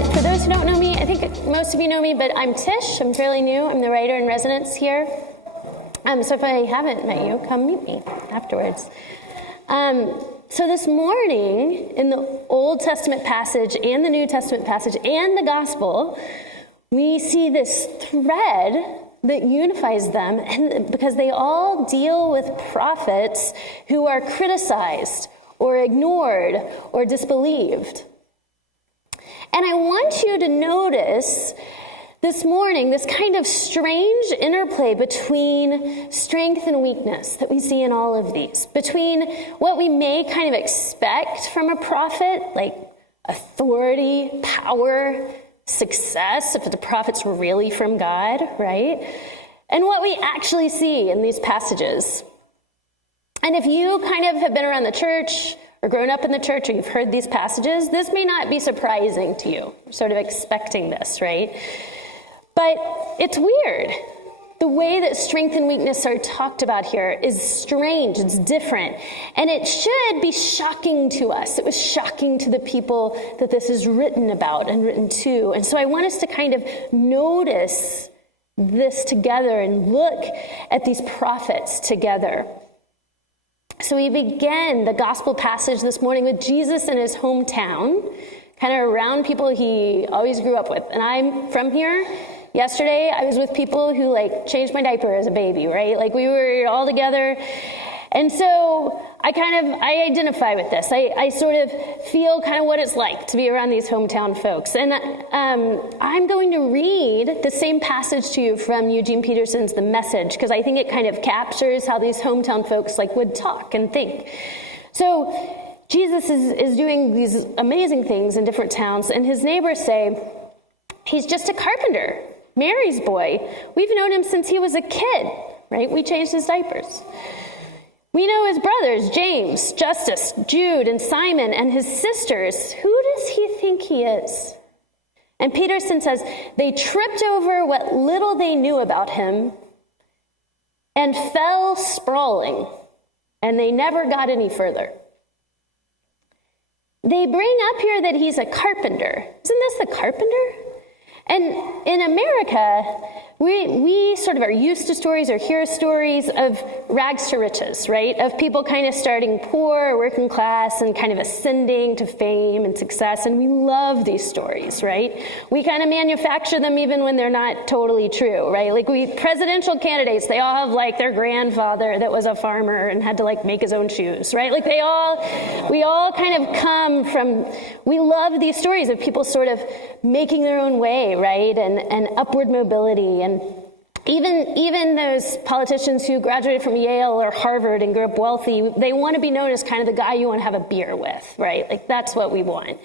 For those who don't know me, I think most of you know me, but I'm Tish. I'm fairly new. I'm the writer in residence here. So if I haven't met you, come meet me afterwards. So this morning, in the Old Testament passage and the New Testament passage and the Gospel, we see this thread that unifies them, and because they all deal with prophets who are criticized or ignored or disbelieved. And I want you to notice this morning this kind of strange interplay between strength and weakness that we see in all of these, between what we may kind of expect from a prophet, like authority, power, success, if the prophets were really from God, right? And what we actually see in these passages. And if you kind of have been around the church or grown up in the church, or you've heard these passages, this may not be surprising to you. You're sort of expecting this, right? But it's weird. The way that strength and weakness are talked about here is strange. It's different. And it should be shocking to us. It was shocking to the people that this is written about and written to. And so I want us to kind of notice this together and look at these prophets together. So we begin the gospel passage this morning with Jesus in his hometown, kind of around people he always grew up with. And I'm from here. Yesterday, I was with people who changed my diaper as a baby, right? We were all together. And so I identify with this. I sort of feel kind of what it's like to be around these hometown folks. And I'm going to read the same passage to you from Eugene Peterson's The Message, because I think it kind of captures how these hometown folks would talk and think. So Jesus is doing these amazing things in different towns, and his neighbors say, he's just a carpenter, Mary's boy. We've known him since he was a kid, right? We changed his diapers. We know his brothers, James, Justus, Jude, and Simon, and his sisters. Who does he think he is? And Peterson says, they tripped over what little they knew about him and fell sprawling, and they never got any further. They bring up here that he's a carpenter. Isn't this the carpenter? And in America, we sort of are used to stories or hear stories of rags to riches, right? Of people kind of starting poor, working class, and kind of ascending to fame and success. And we love these stories, right? We kind of manufacture them even when they're not totally true, right? Presidential candidates, they all have their grandfather that was a farmer and had to make his own shoes, right? We all kind of come from, we love these stories of people sort of making their own way, right? And upward mobility. And even those politicians who graduated from Yale or Harvard and grew up wealthy, they want to be known as kind of the guy you want to have a beer with, right? That's what we want.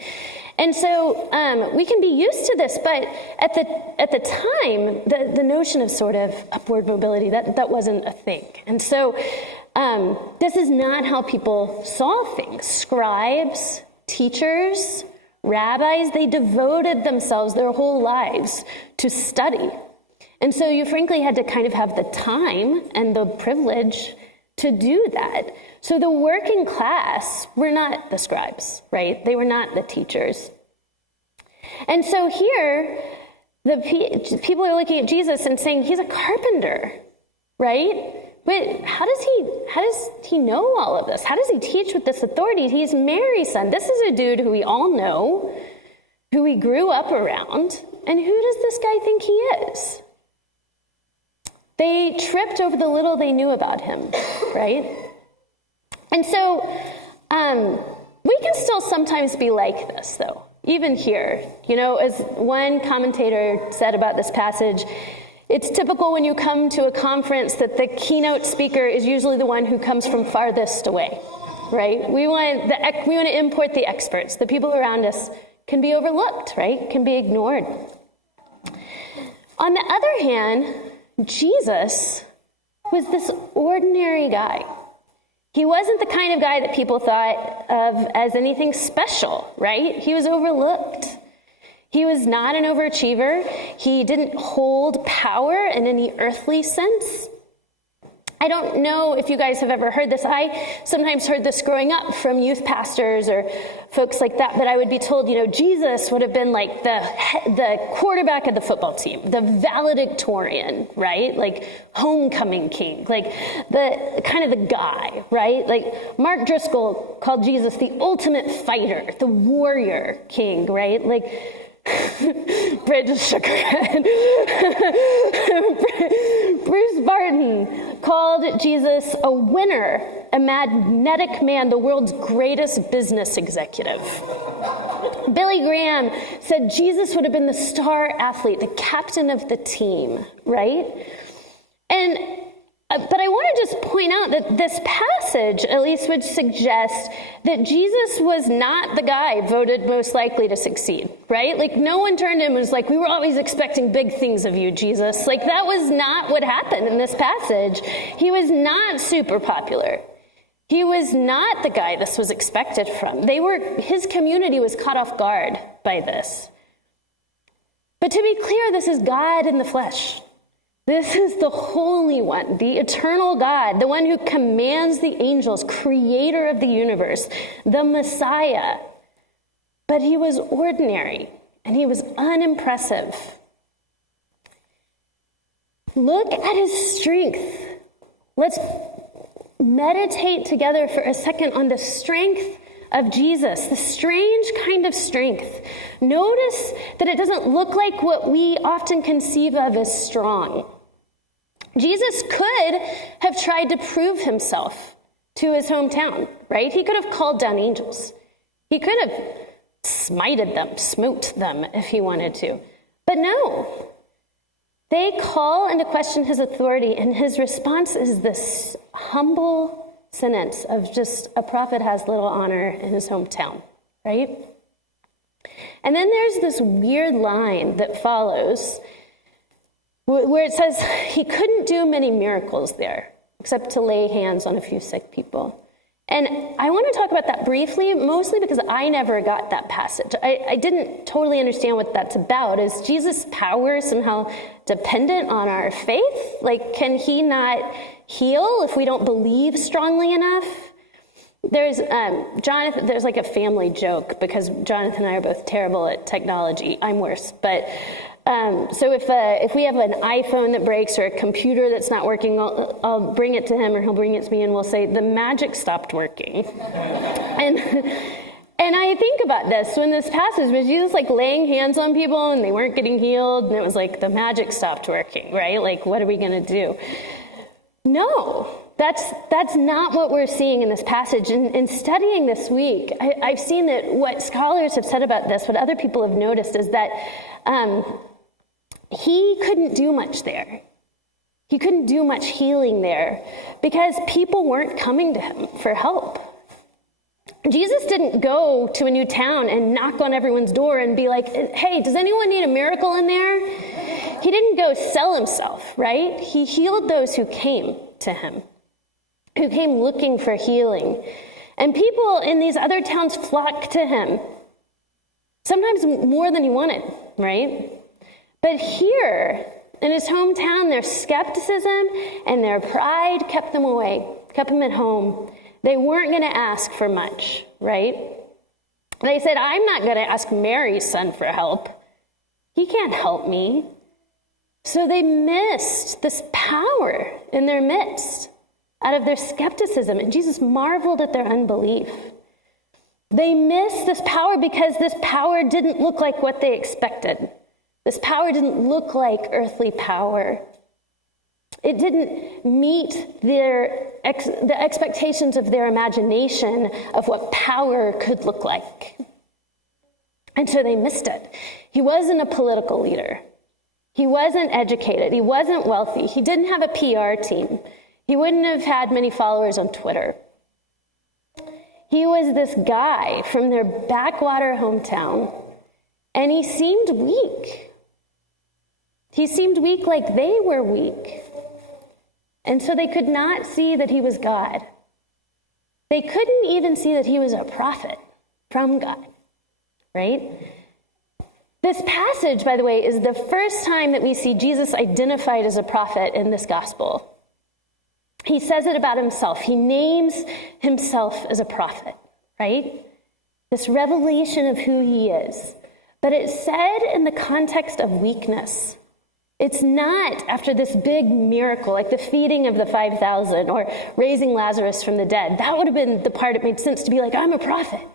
And so we can be used to this, but at the time, the notion of sort of upward mobility, that wasn't a thing. And so this is not how people saw things. Scribes, teachers, rabbis, they devoted themselves their whole lives to study. And so you frankly had to kind of have the time and the privilege to do that. So the working class were not the scribes, right? They were not the teachers. And so here, the people are looking at Jesus and saying, he's a carpenter, right? But how does he know all of this? How does he teach with this authority? He's Mary's son. This is a dude who we all know, who we grew up around. And who does this guy think he is? They tripped over the little they knew about him, right? And so we can still sometimes be like this, though, even here. As one commentator said about this passage, it's typical when you come to a conference that the keynote speaker is usually the one who comes from farthest away, right? We want to import the experts. The people around us can be overlooked, right? Can be ignored. On the other hand, Jesus was this ordinary guy. He wasn't the kind of guy that people thought of as anything special, right? He was overlooked. He was not an overachiever. He didn't hold power in any earthly sense. I don't know if you guys have ever heard this. I sometimes heard this growing up from youth pastors or folks like that, but I would be told, Jesus would have been like the quarterback of the football team, the valedictorian, right? Like homecoming king, like the kind of the guy, right? Like Mark Driscoll called Jesus the ultimate fighter, the warrior king, right? Like Brit just shook her head. Bruce Barton called Jesus a winner, a magnetic man, the world's greatest business executive. Billy Graham said Jesus would have been the star athlete, the captain of the team, right? But I want to just point out that this passage at least would suggest that Jesus was not the guy voted most likely to succeed, right? Like no one turned to him and was like, we were always expecting big things of you, Jesus. Like that was not what happened in this passage. He was not super popular. He was not the guy this was expected from. His community was caught off guard by this. But to be clear, this is God in the flesh. This is the Holy One, the eternal God, the one who commands the angels, creator of the universe, the Messiah. But he was ordinary and he was unimpressive. Look at his strength. Let's meditate together for a second on the strength of Jesus, the strange kind of strength. Notice that it doesn't look like what we often conceive of as strong. Jesus could have tried to prove himself to his hometown, right? He could have called down angels. He could have smote them if he wanted to. But no, they call into question his authority, and his response is this humble sentence of just a prophet has little honor in his hometown, right? And then there's this weird line that follows where it says he couldn't do many miracles there except to lay hands on a few sick people. And I want to talk about that briefly, mostly because I never got that passage. I didn't totally understand what that's about. Is Jesus' power somehow dependent on our faith? Like, can he not heal if we don't believe strongly enough? There's Jonathan. There's like a family joke because Jonathan and I are both terrible at technology. I'm worse, but so if we have an iPhone that breaks or a computer that's not working, I'll bring it to him or he'll bring it to me, and we'll say the magic stopped working. And I think about this when this passage was Jesus like laying hands on people and they weren't getting healed, and it was like the magic stopped working, right? Like, what are we going to do? No. That's not what we're seeing in this passage. In studying this week, I've seen that what scholars have said about this, what other people have noticed, is that he couldn't do much there. He couldn't do much healing there because people weren't coming to him for help. Jesus didn't go to a new town and knock on everyone's door and be like, hey, does anyone need a miracle in there? He didn't go sell himself, right? He healed those who came to him, who came looking for healing. And people in these other towns flocked to him, sometimes more than he wanted, right? But here, in his hometown, their skepticism and their pride kept them away, kept them at home. They weren't going to ask for much, right? They said, I'm not going to ask Mary's son for help. He can't help me. So they missed this power in their midst out of their skepticism, and Jesus marveled at their unbelief. They missed this power because this power didn't look like what they expected. This power didn't look like earthly power. It didn't meet the expectations of their imagination of what power could look like. And so they missed it. He wasn't a political leader. He wasn't educated. He wasn't wealthy. He didn't have a PR team. He wouldn't have had many followers on Twitter. He was this guy from their backwater hometown, and he seemed weak. He seemed weak like they were weak. And so they could not see that he was God. They couldn't even see that he was a prophet from God, right? This passage, by the way, is the first time that we see Jesus identified as a prophet in this gospel. He says it about himself. He names himself as a prophet, right? This revelation of who he is. But it's said in the context of weakness. It's not after this big miracle, like the feeding of the 5,000 or raising Lazarus from the dead. That would have been the part it made sense to be like, I'm a prophet,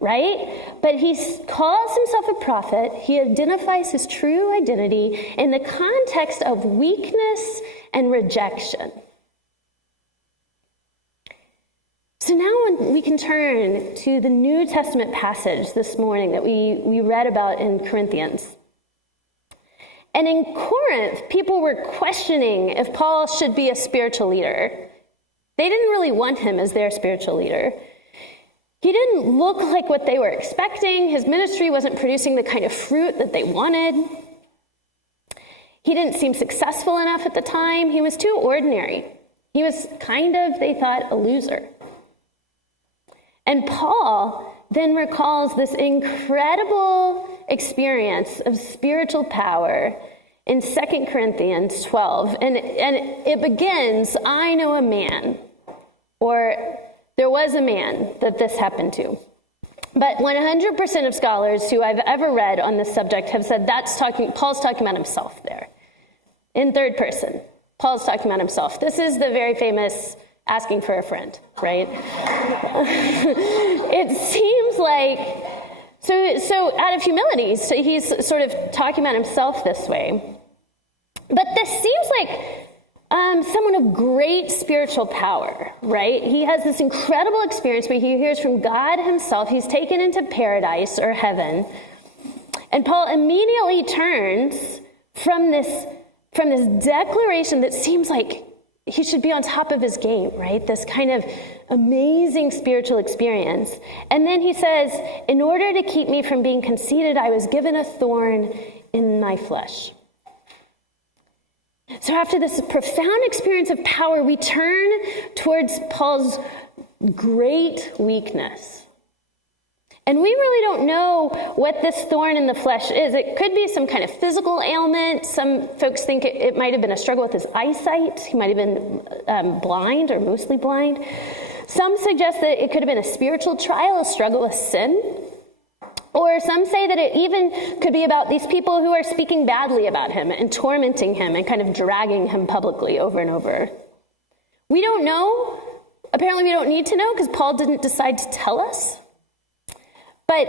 right? But he calls himself a prophet. He identifies his true identity in the context of weakness and rejection. So now we can turn to the New Testament passage this morning that we read about in Corinthians. And in Corinth, people were questioning if Paul should be a spiritual leader. They didn't really want him as their spiritual leader. He didn't look like what they were expecting. His ministry wasn't producing the kind of fruit that they wanted. He didn't seem successful enough at the time. He was too ordinary. He was kind of, they thought, a loser. And Paul then recalls this incredible experience of spiritual power in 2 Corinthians 12. And it begins, I know a man, or there was a man that this happened to. But 100% of scholars who I've ever read on this subject have said Paul's talking about himself there. In third person, Paul's talking about himself. This is the very famous asking for a friend, right? It seems like, so out of humility, so he's sort of talking about himself this way. But this seems like someone of great spiritual power, right? He has this incredible experience where he hears from God himself. He's taken into paradise or heaven. And Paul immediately turns from this declaration that seems like he should be on top of his game, right? This kind of amazing spiritual experience. And then he says, in order to keep me from being conceited, I was given a thorn in my flesh. So after this profound experience of power, we turn towards Paul's great weakness. And we really don't know what this thorn in the flesh is. It could be some kind of physical ailment. Some folks think it might have been a struggle with his eyesight. He might have been blind or mostly blind. Some suggest that it could have been a spiritual trial, a struggle with sin. Or some say that it even could be about these people who are speaking badly about him and tormenting him and kind of dragging him publicly over and over. We don't know. Apparently we don't need to know because Paul didn't decide to tell us. But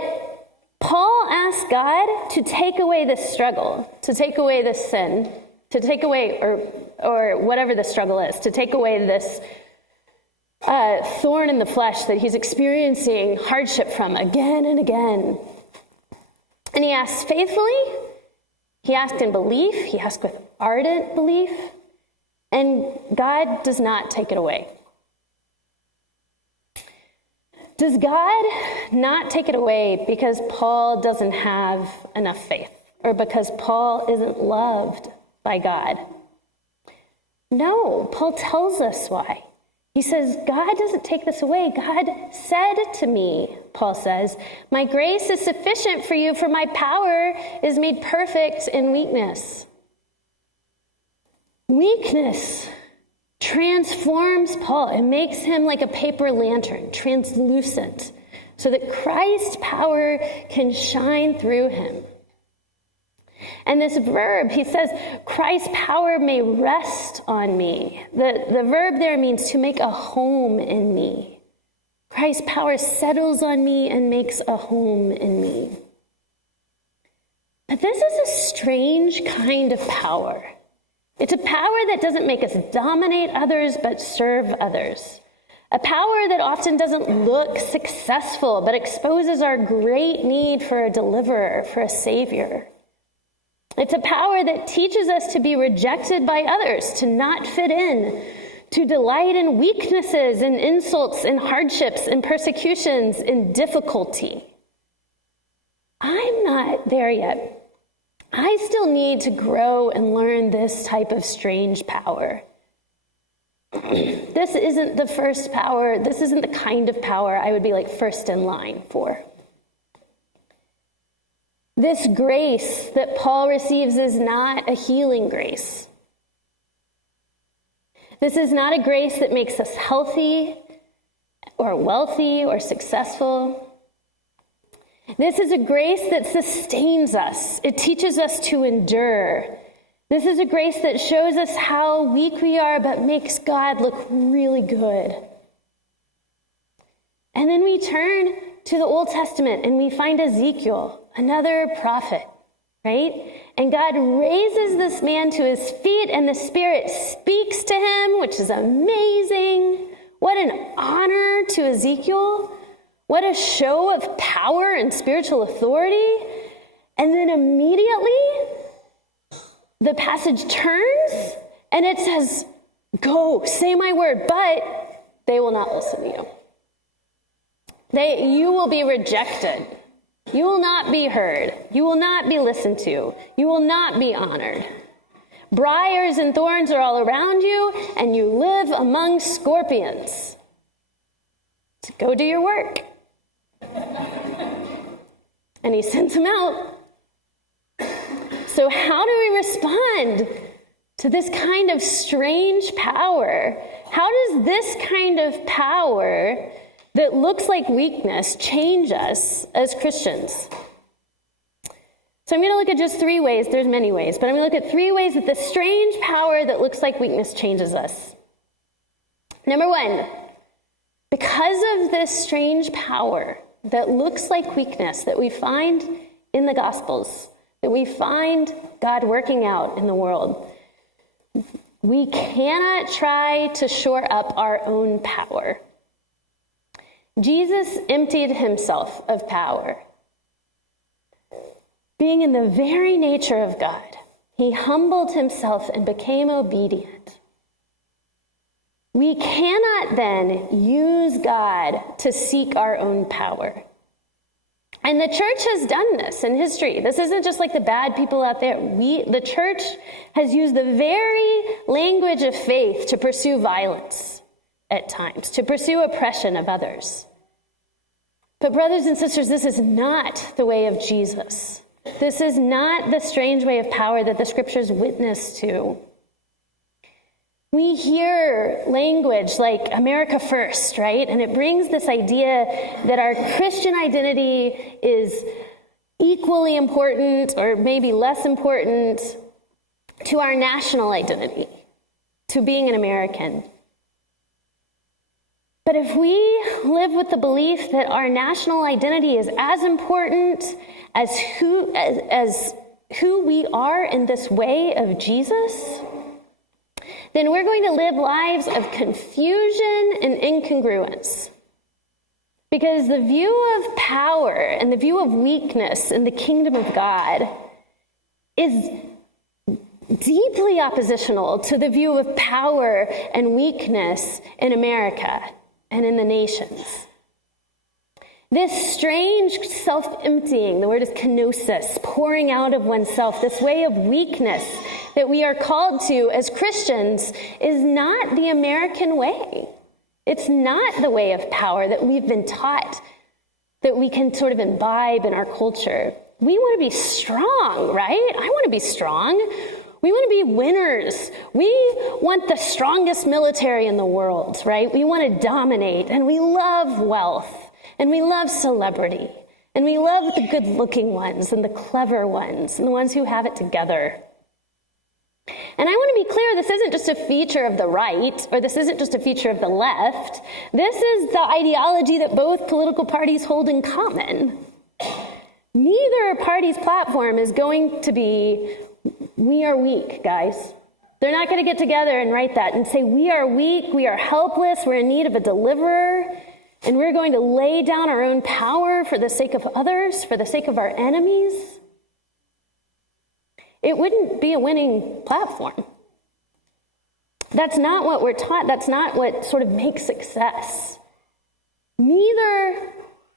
Paul asked God to take away this struggle, to take away this sin, to take away, or whatever the struggle is, to take away this thorn in the flesh that he's experiencing hardship from again and again. And he asked faithfully, he asked in belief, he asked with ardent belief, and God does not take it away. Does God not take it away because Paul doesn't have enough faith or because Paul isn't loved by God? No, Paul tells us why. He says, God doesn't take this away. God said to me, Paul says, my grace is sufficient for you, for my power is made perfect in weakness. Weakness transforms Paul. It makes him like a paper lantern, translucent, so that Christ's power can shine through him. And this verb, he says, Christ's power may rest on me. The verb there means to make a home in me. Christ's power settles on me and makes a home in me. But this is a strange kind of power. It's a power that doesn't make us dominate others, but serve others. A power that often doesn't look successful, but exposes our great need for a deliverer, for a savior. It's a power that teaches us to be rejected by others, to not fit in, to delight in weaknesses and insults and hardships and persecutions and difficulty. I'm not there yet. I still need to grow and learn this type of strange power. This isn't the first power. This isn't the kind of power I would be like first in line for. This grace that Paul receives is not a healing grace. This is not a grace that makes us healthy or wealthy or successful. This is a grace that sustains us. It teaches us to endure. This is a grace that shows us how weak we are, but makes God look really good. And then we turn to the Old Testament and we find Ezekiel, another prophet, right? And God raises this man to his feet and the Spirit speaks to him, which is amazing. What an honor to Ezekiel. What a show of power and spiritual authority. And then immediately the passage turns and it says, go, say my word, but they will not listen to you. You will be rejected. You will not be heard. You will not be listened to. You will not be honored. Briars and thorns are all around you, and you live among scorpions. So go do your work. And he sends him out. So how do we respond to this kind of strange power? How does this kind of power that looks like weakness change us as Christians? So I'm going to look at just 3 ways. There's many ways, but I'm going to look at 3 ways that the strange power that looks like weakness changes us. Number 1, because of this strange power that looks like weakness that we find in the Gospels, that we find God working out in the world, we cannot try to shore up our own power. Jesus emptied himself of power. Being in the very nature of God, he humbled himself and became obedient. We cannot then use God to seek our own power. And the church has done this in history. This isn't just like the bad people out there. The church has used the very language of faith to pursue violence at times, to pursue oppression of others. But brothers and sisters, this is not the way of Jesus. This is not the strange way of power that the scriptures witness to. We hear language like America first, right? And it brings this idea that our Christian identity is equally important or maybe less important to our national identity, to being an American. But if we live with the belief that our national identity is as important as who we are in this way of Jesus, then we're going to live lives of confusion and incongruence. Because the view of power and the view of weakness in the kingdom of God is deeply oppositional to the view of power and weakness in America and in the nations. This strange self-emptying, the word is kenosis, pouring out of oneself, this way of weakness that we are called to as Christians is not the American way. It's not the way of power that we've been taught, that we can sort of imbibe in our culture. We want to be strong, right? I want to be strong. We want to be winners. We want the strongest military in the world, right? We want to dominate, and we love wealth, and we love celebrity, and we love the good-looking ones, and the clever ones, and the ones who have it together. And I want to be clear, this isn't just a feature of the right, or this isn't just a feature of the left. This is the ideology that both political parties hold in common. Neither party's platform is going to be, we are weak, guys. They're not going to get together and write that and say, we are weak, we are helpless, we're in need of a deliverer, and we're going to lay down our own power for the sake of others, for the sake of our enemies. It wouldn't be a winning platform. That's not what we're taught. That's not what sort of makes success. Neither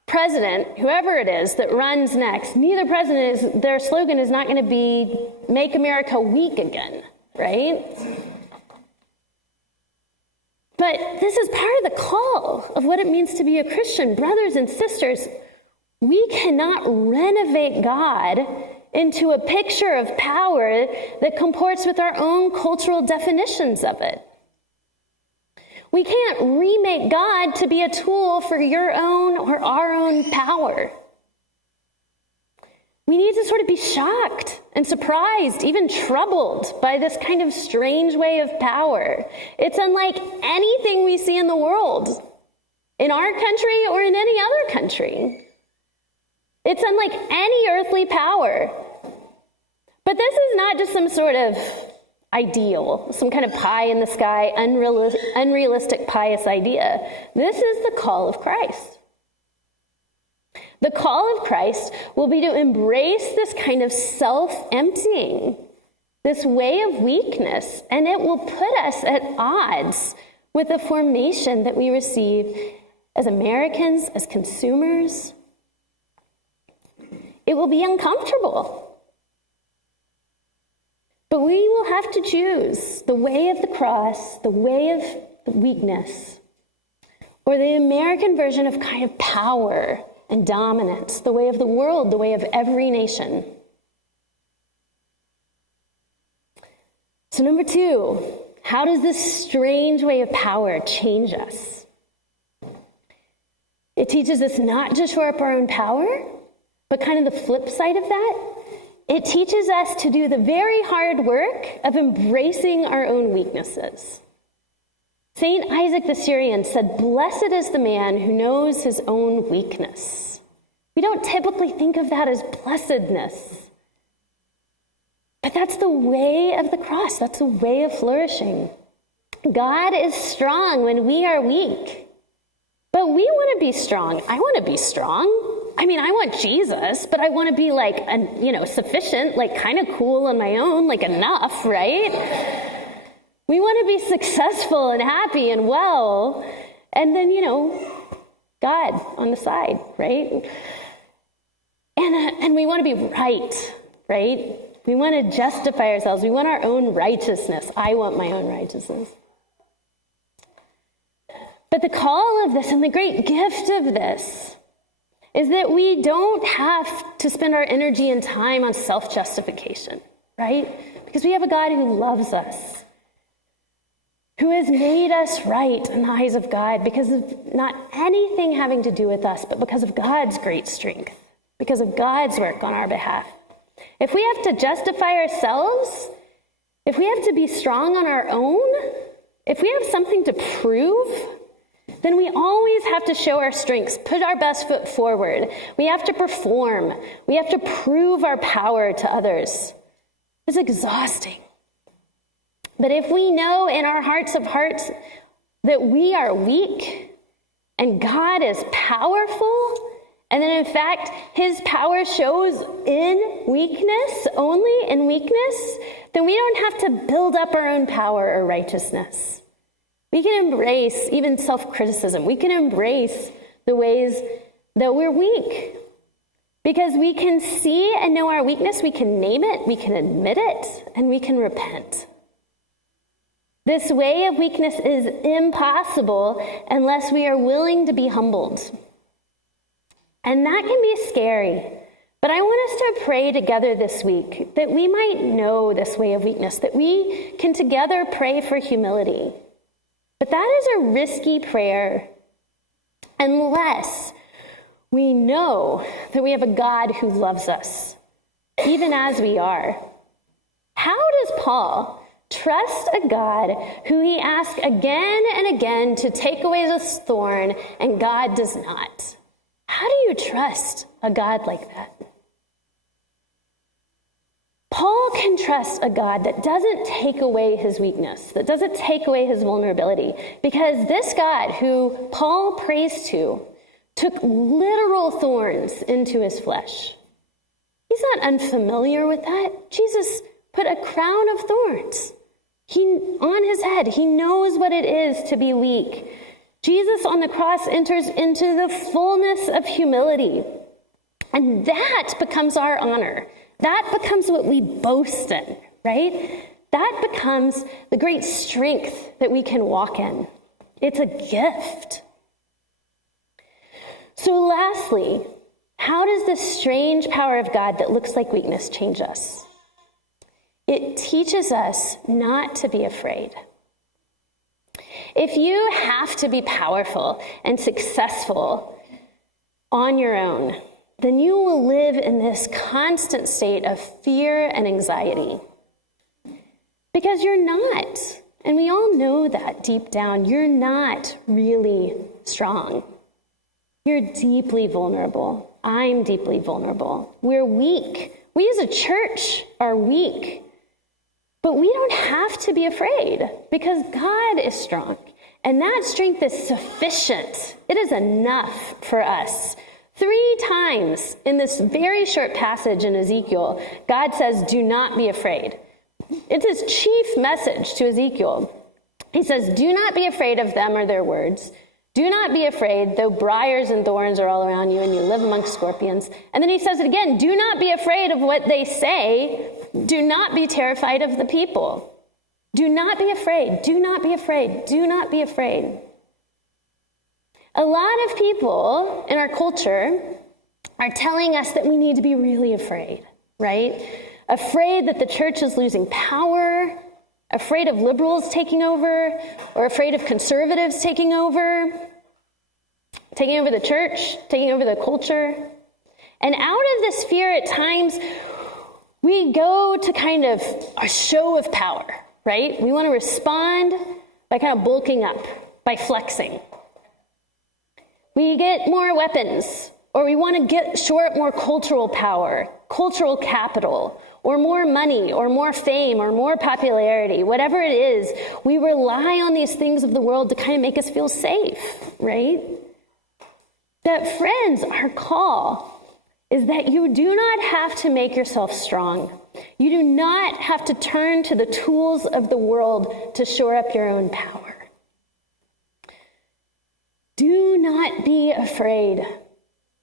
president, whoever it is that runs next, their slogan is not going to be, make America weak again, right? But this is part of the call of what it means to be a Christian. Brothers and sisters, we cannot renovate God into a picture of power that comports with our own cultural definitions of it. We can't remake God to be a tool for your own or our own power. We need to sort of be shocked and surprised, even troubled by this kind of strange way of power. It's unlike anything we see in the world, in our country or in any other country. It's unlike any earthly power. But this is not just some sort of ideal, some kind of pie in the sky, unrealistic pious idea. This is the call of Christ. The call of Christ will be to embrace this kind of self-emptying, this way of weakness, and it will put us at odds with the formation that we receive as Americans, as consumers. It will be uncomfortable. But we will have to choose the way of the cross, the way of weakness, or the American version of kind of power and dominance, the way of the world, the way of every nation. So number 2, how does this strange way of power change us? It teaches us not to shore up our own power, but kind of the flip side of that. It teaches us to do the very hard work of embracing our own weaknesses. Saint Isaac the Syrian said, "Blessed is the man who knows his own weakness." We don't typically think of that as blessedness. But that's the way of the cross. That's the way of flourishing. God is strong when we are weak. But we want to be strong. I want to be strong. I mean, I want Jesus, but I want to be like, sufficient, like kind of cool on my own, like enough, right? We want to be successful and happy and well, and then, God on the side, right? And we want to be right? We want to justify ourselves. We want our own righteousness. I want my own righteousness. But the call of this and the great gift of this is that we don't have to spend our energy and time on self-justification, right? Because we have a God who loves us, who has made us right in the eyes of God because of not anything having to do with us, but because of God's great strength, because of God's work on our behalf. If we have to justify ourselves, if we have to be strong on our own, if we have something to prove, then we always have to show our strengths, put our best foot forward. We have to perform. We have to prove our power to others. It's exhausting. But if we know in our hearts of hearts that we are weak and God is powerful, and that in fact his power shows in weakness, only in weakness, then we don't have to build up our own power or righteousness. We can embrace even self-criticism. We can embrace the ways that we're weak. Because we can see and know our weakness, we can name it, we can admit it, and we can repent. This way of weakness is impossible unless we are willing to be humbled. And that can be scary. But I want us to pray together this week that we might know this way of weakness, that we can together pray for humility. But that is a risky prayer unless we know that we have a God who loves us, even as we are. How does Paul trust a God who he asks again and again to take away this thorn, and God does not? How do you trust a God like that? Paul can trust a God that doesn't take away his weakness, that doesn't take away his vulnerability, because this God who Paul prays to took literal thorns into his flesh. He's not unfamiliar with that. Jesus put a crown of thorns on his head. He knows what it is to be weak. Jesus on the cross enters into the fullness of humility, and that becomes our honor. That becomes what we boast in, right? That becomes the great strength that we can walk in. It's a gift. So lastly, how does this strange power of God that looks like weakness change us? It teaches us not to be afraid. If you have to be powerful and successful on your own, then you will live in this constant state of fear and anxiety. Because you're not, and we all know that deep down, you're not really strong. You're deeply vulnerable. I'm deeply vulnerable. We're weak. We as a church are weak. But we don't have to be afraid because God is strong. And that strength is sufficient. It is enough for us. 3 times in this very short passage in Ezekiel, God says, do not be afraid. It's his chief message to Ezekiel. He says, do not be afraid of them or their words. Do not be afraid, though briars and thorns are all around you and you live among scorpions. And then he says it again, do not be afraid of what they say. Do not be terrified of the people. Do not be afraid. Do not be afraid. Do not be afraid. A lot of people in our culture are telling us that we need to be really afraid, right? Afraid that the church is losing power, afraid of liberals taking over, or afraid of conservatives taking over the church, taking over the culture. And out of this fear at times, we go to kind of a show of power, right? We want to respond by kind of bulking up, by flexing. We get more weapons, or we want to shore up more cultural power, cultural capital, or more money, or more fame, or more popularity. Whatever it is, we rely on these things of the world to kind of make us feel safe, right? But friends, our call is that you do not have to make yourself strong. You do not have to turn to the tools of the world to shore up your own power. Do not be afraid.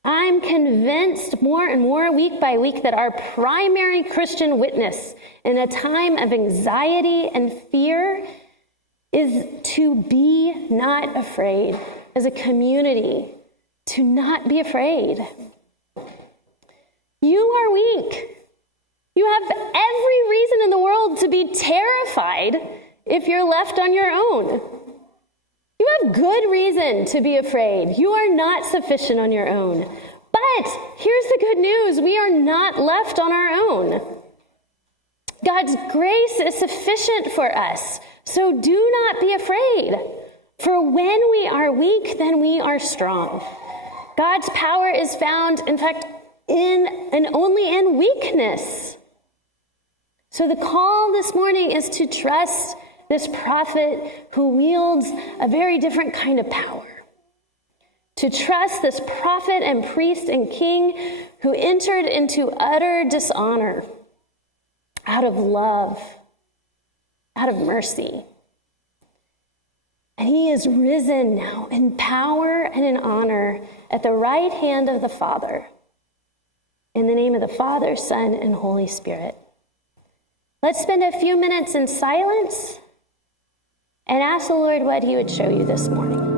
I'm convinced more and more week by week that our primary Christian witness in a time of anxiety and fear is to be not afraid. As a community, to not be afraid. You are weak. You have every reason in the world to be terrified if you're left on your own. You have good reason to be afraid. You are not sufficient on your own. But here's the good news. We are not left on our own. God's grace is sufficient for us. So do not be afraid. For when we are weak, then we are strong. God's power is found, in fact, in and only in weakness. So the call this morning is to trust this prophet who wields a very different kind of power. To trust this prophet and priest and king who entered into utter dishonor out of love, out of mercy. And he is risen now in power and in honor at the right hand of the Father. In the name of the Father, Son, and Holy Spirit. Let's spend a few minutes in silence and ask the Lord what he would show you this morning.